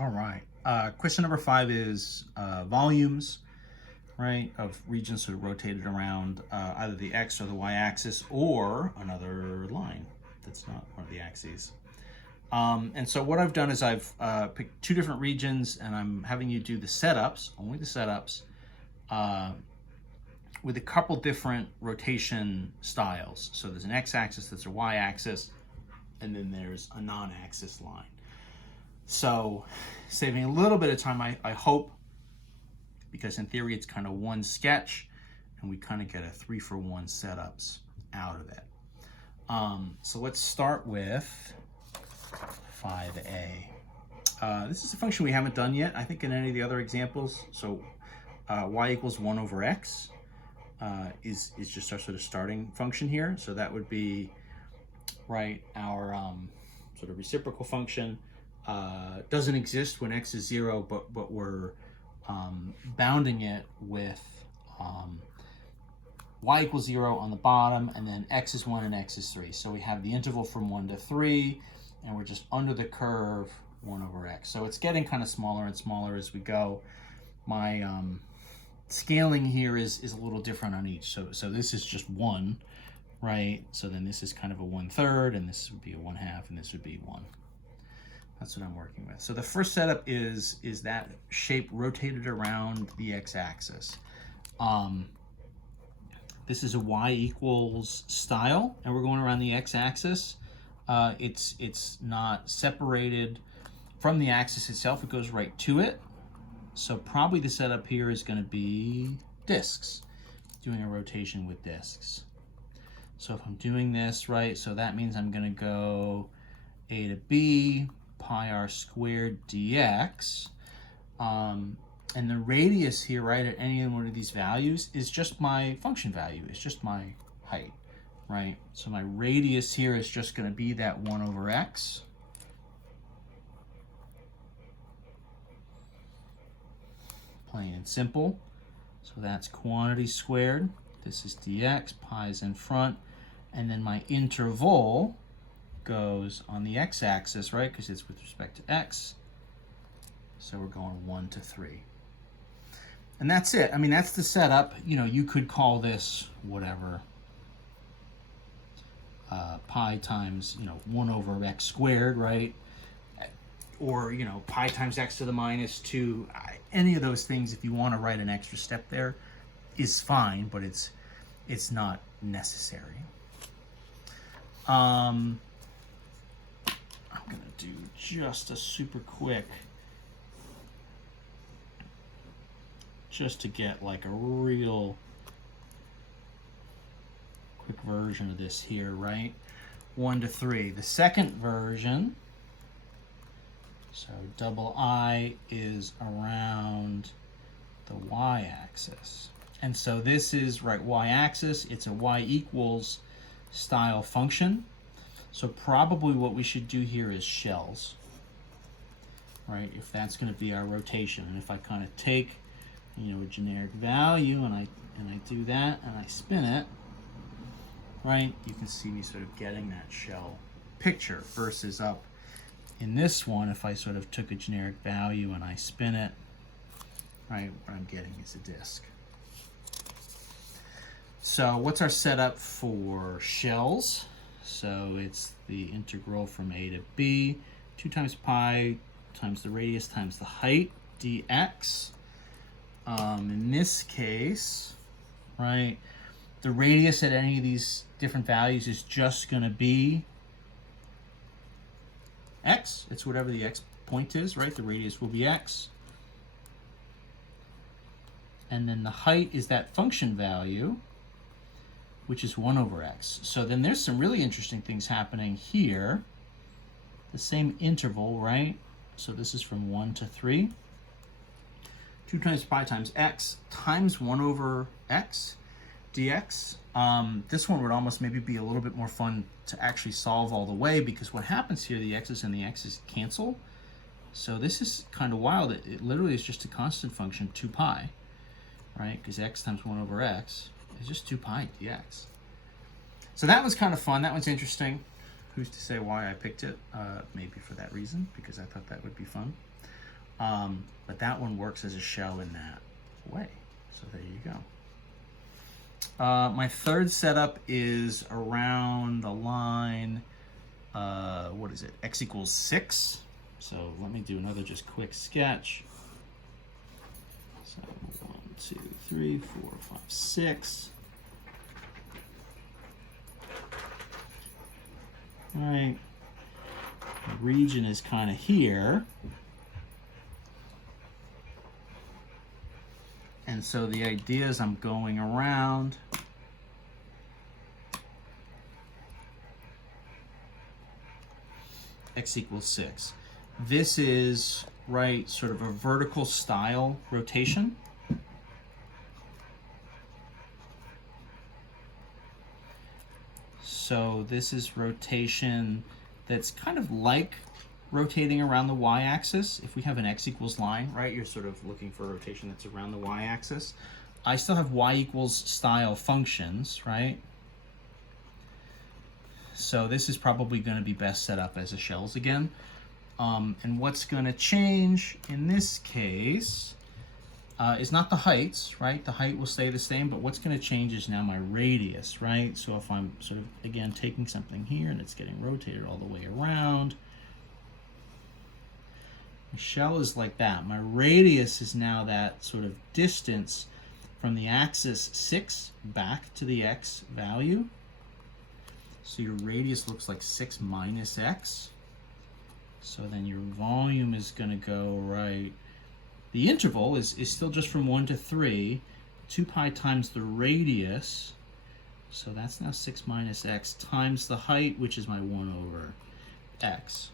All right. Question number 5 is volumes, right, of regions sort of rotated around either the x or the y-axis or another line that's not one of the axes. And so what I've done is I've picked 2 different regions, and I'm having you do the setups, only the setups, with a couple different rotation styles. So there's an x-axis, there's a y-axis, and then there's a non-axis line. So saving a little bit of time, I hope, because in theory it's kind of one sketch, and we kind of get a 3-for-1 setups out of it. So let's start with 5a. This is a function we haven't done yet, I think, in any of the other examples. So y equals 1 over x is just our sort of starting function here. So that would be, right, our sort of reciprocal function. Doesn't exist when x is 0, but we're bounding it with y equals 0 on the bottom, and then x is 1 and x is 3. So we have the interval from 1 to 3, and we're just under the curve 1 over x. So it's getting kind of smaller and smaller as we go. My scaling here is a little different on each. So this is just 1, right? So then this is kind of a 1/3, and this would be a 1/2, and this would be 1. That's what I'm working with. So the first setup is that shape rotated around the x-axis. This is a y equals style, and we're going around the x-axis. It's not separated from the axis itself. It goes right to it. So probably the setup here is going to be disks, doing a rotation with disks. So if I'm doing this, right, so that means I'm going to go a to b, pi r squared dx, and the radius here, right, at any one of these values is just my function value. It's just my height, right? So my radius here is just going to be that 1 over x. Plain and simple. So that's quantity squared. This is dx, pi is in front, and then my interval goes on the x-axis, right, because it's with respect to x. So we're going 1 to 3. And that's it. I mean, that's the setup. You know, you could call this whatever, pi times, 1 over x squared, right? Or, pi times x to the minus 2. Any of those things, if you want to write an extra step there, is fine, but it's not necessary. I'm going to do just a super quick, just to get like a real quick version of this here, right? 1 to 3. The second version, so double I is around the y-axis. And so this is, right, y-axis. It's a y equals style function. So probably what we should do here is shells, right? If that's going to be our rotation. And if I kind of take, a generic value and I do that and I spin it, right, you can see me sort of getting that shell picture versus up in this one, if I sort of took a generic value and I spin it, right, what I'm getting is a disk. So what's our setup for shells? So it's the integral from a to b, 2 times pi times the radius times the height, dx. In this case, right, the radius at any of these different values is just going to be x. It's whatever the x point is, right? The radius will be x. And then the height is that function value, which is 1 over x. So then there's some really interesting things happening here. The same interval, right? So this is from 1 to 3. 2 times pi times x times 1 over x dx. This one would almost maybe be a little bit more fun to actually solve all the way, because what happens here, the x's and the x's cancel. So this is kind of wild. It literally is just a constant function, 2 pi, right? Because x times 1 over x is just 2 pi dx. So that was kind of fun. That one's interesting. Who's to say why I picked it? Maybe for that reason, because I thought that would be fun. But that one works as a shell in that way. So there you go. My third setup is around the line, what is it, x equals 6. So let me do another just quick sketch. So 1, 2, 3, 4, 5, 6. All right, the region is kind of here. And so the idea is I'm going around x equals 6. This is, right, sort of a vertical style rotation. So this is rotation that's kind of like rotating around the y-axis. If we have an x equals line, right, you're sort of looking for a rotation that's around the y-axis. I still have y equals style functions, right? So this is probably going to be best set up as a shells again. And what's going to change in this case is not the heights, right? The height will stay the same, but what's going to change is now my radius, right? So if I'm sort of, again, taking something here and it's getting rotated all the way around, my shell is like that. My radius is now that sort of distance from the axis 6 back to the x value. So your radius looks like 6 minus x. So then your volume is going to go, right, the interval is still just from 1 to 3, 2 pi times the radius. So that's now 6 minus x times the height, which is my 1 over x.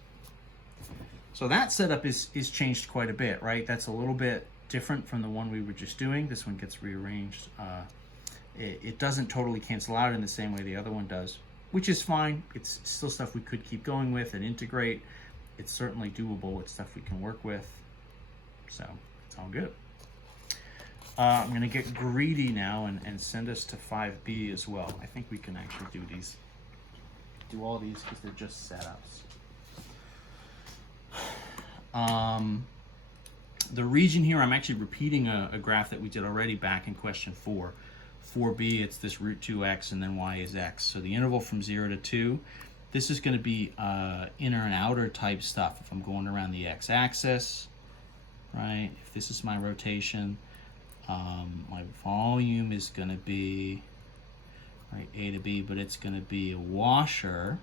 So that setup is changed quite a bit, right? That's a little bit different from the one we were just doing. This one gets rearranged. It doesn't totally cancel out in the same way the other one does, which is fine. It's still stuff we could keep going with and integrate. It's certainly doable. It's stuff we can work with. So it's all good. I'm going to get greedy now and send us to 5B as well. I think we can actually do all these because they're just setups. The region here, I'm actually repeating a graph that we did already back in question 4. 4b, it's this root 2x and then y is x. So the interval from 0 to 2, this is going to be inner and outer type stuff. If I'm going around the x-axis, right, if this is my rotation, my volume is going to be, right, a to b, but it's going to be a washer.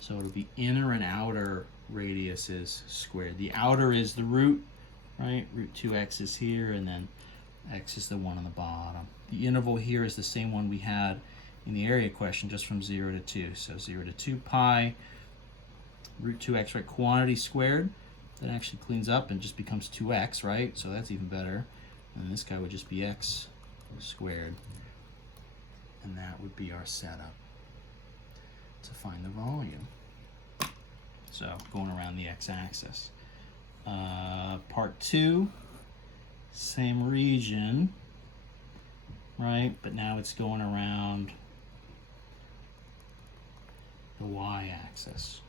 So it'll be inner and outer radiuses squared. The outer is the root, right? Root 2x is here, and then x is the one on the bottom. The interval here is the same one we had in the area question, just from 0 to 2. So 0 to 2 pi, root 2x, right? Quantity squared. That actually cleans up and just becomes 2x, right? So that's even better. And this guy would just be x squared. And that would be our setup to find the volume. So going around the x-axis. Part 2, same region, right? But now it's going around the y-axis.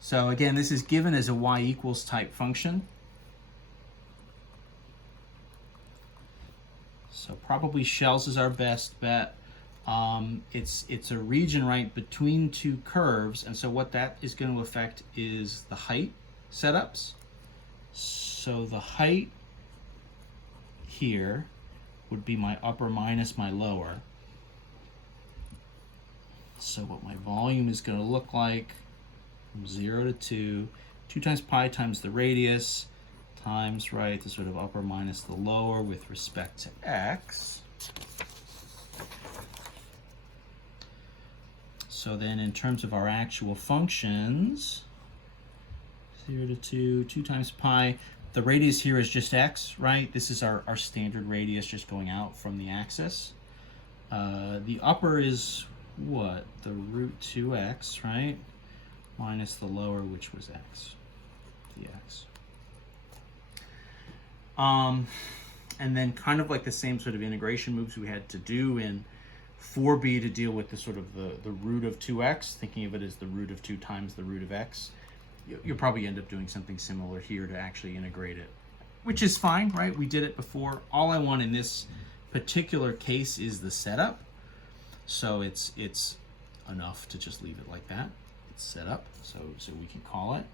So again, this is given as a y equals type function. So probably shells is our best bet. It's a region right between two curves, and so what that is going to affect is the height setups. So the height here would be my upper minus my lower. So what my volume is going to look like from 0 to 2, 2 times pi times the radius times, right, the sort of upper minus the lower with respect to x. So then in terms of our actual functions, 0 to 2, 2 times pi, the radius here is just x, right? This is our standard radius just going out from the axis. The upper is what? The root 2x, right? Minus the lower, which was x, dx. And then kind of like the same sort of integration moves we had to do in 4b to deal with the sort of the root of 2x, thinking of it as the root of 2 times the root of x. You'll probably end up doing something similar here to actually integrate it, which is fine, right? We did it before. All I want in this particular case is the setup. So it's enough to just leave it like that. It's set up, so we can call it.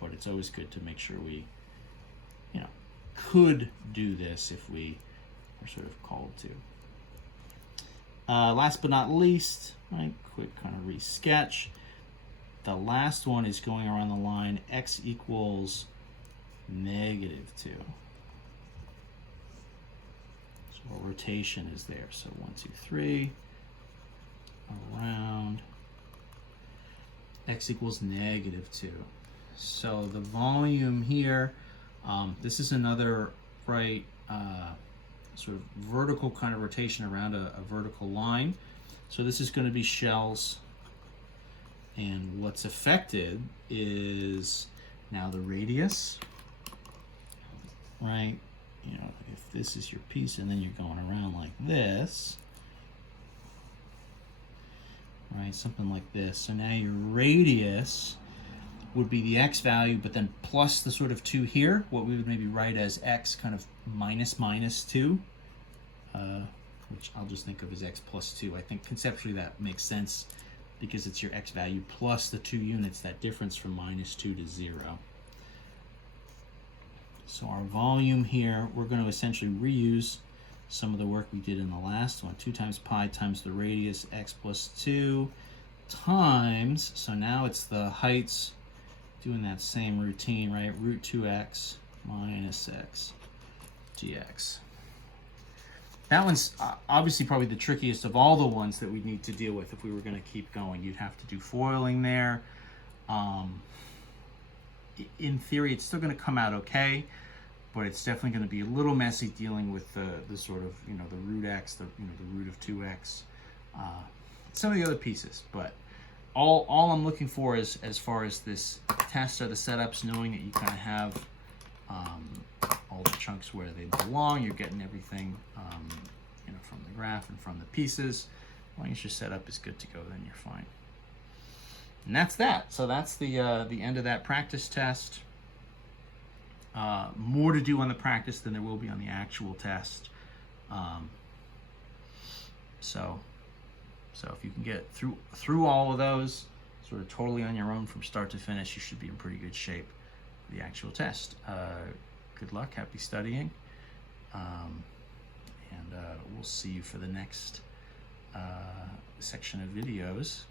But it's always good to make sure we, could do this if we are sort of called to. Last but not least, right? Quick kind of re-sketch. The last one is going around the line x equals -2. So our rotation is there. So 1, 2, 3, around x equals -2. So the volume here, this is another, right, sort of vertical kind of rotation around a vertical line. So this is going to be shells. And what's affected is now the radius, right? If this is your piece and then you're going around like this, right? Something like this. So now your radius would be the x value, but then plus the sort of 2 here, what we would maybe write as x kind of minus 2, which I'll just think of as x plus 2. I think conceptually that makes sense because it's your x value plus the 2 units, that difference from -2 to 0. So our volume here, we're going to essentially reuse some of the work we did in the last one. 2 times pi times the radius, x plus 2 times, so now it's the heights doing that same routine, right? Root 2x minus x dx. That one's obviously probably the trickiest of all the ones that we need to deal with if we were going to keep going. You'd have to do foiling there. In theory, it's still going to come out okay, but it's definitely going to be a little messy dealing with the sort of, the root x, the root of 2x, some of the other pieces. But all I'm looking for is, as far as this test are the setups, knowing that you kind of have all the chunks where they belong. You're getting everything, from the graph and from the pieces. As long as your setup is good to go, then you're fine. And that's that. So that's the end of that practice test. More to do on the practice than there will be on the actual test. So if you can get through all of those sort of totally on your own from start to finish, you should be in pretty good shape for the actual test. Good luck, happy studying, and we'll see you for the next section of videos.